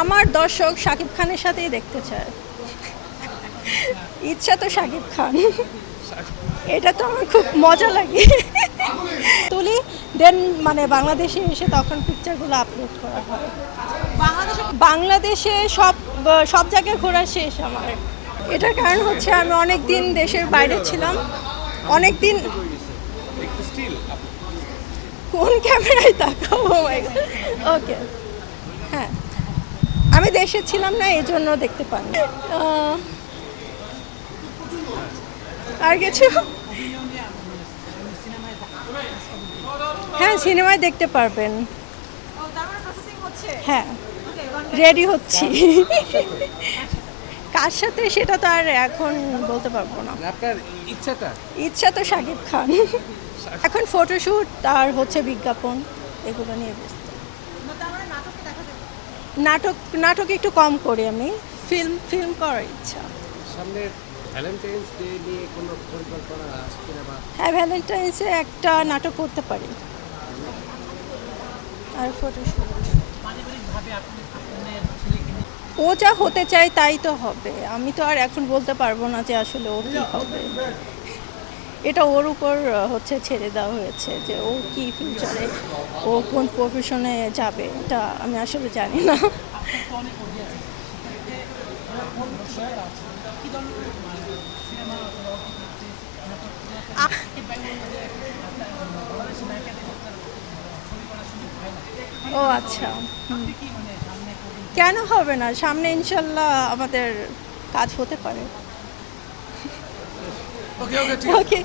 আমার দর্শক শাকিব খানের সাথেই দেখতে চায়। ইচ্ছা তো শাকিব খান। এটা তো আমার খুব মজা লাগে। তুলি দেন মানে বাংলাদেশে এসে তখন পিকচারগুলো আপলোড করা হয়। বাংলাদেশে বাংলাদেশে সব সব জায়গায় ঘোরা শেষ আমার। এটার কারণ হচ্ছে আমি অনেক দিন দেশের বাইরে ছিলাম। অনেক দিন কোন ক্যামেরায় তাকাবো? ওকে হ্যাঁ আমি দেশে ছিলাম না এই জন্য দেখতে পারি আর কিছু? হ্যাঁ সিনেমায় দেখতে পারবেন। হ্যাঁ রেডি হচ্ছি। কার সাথে? সেটা তো আর এখন বলতে পারব না। আপনার ইচ্ছাটা? ইচ্ছা তো শাকিব খান। এখন ফটোশ্যুট আর হচ্ছে বিজ্ঞাপন এগুলো নিয়ে ব্যস্ত। নাটকে নাটক একটু কম করি আমি। ফিল্ম ফিল্ম করার ইচ্ছা। সামনে ভ্যালেন্টাইন্স ডে নিয়ে কোনো পরিকল্পনা আছে কিনা বা? হ্যাঁ ভ্যালেন্টাইন্সে একটা নাটক করতে পারি। আর ও যা হতে চায় তাই তো হবে। আমি তো আর এখন বলতে পারব না যে আসলে ও কী হবে। এটা ওর উপর হচ্ছে ছেড়ে দেওয়া হয়েছে যে ও কি ফিউচারে ও কোন প্রফেশনে যাবে, এটা আমি আসলে জানি না। ও আচ্ছা। কেন হবে না? সামনে ইনশাল্লাহ আমাদের কাজ হতে পারে। ওকে ওকে ওকে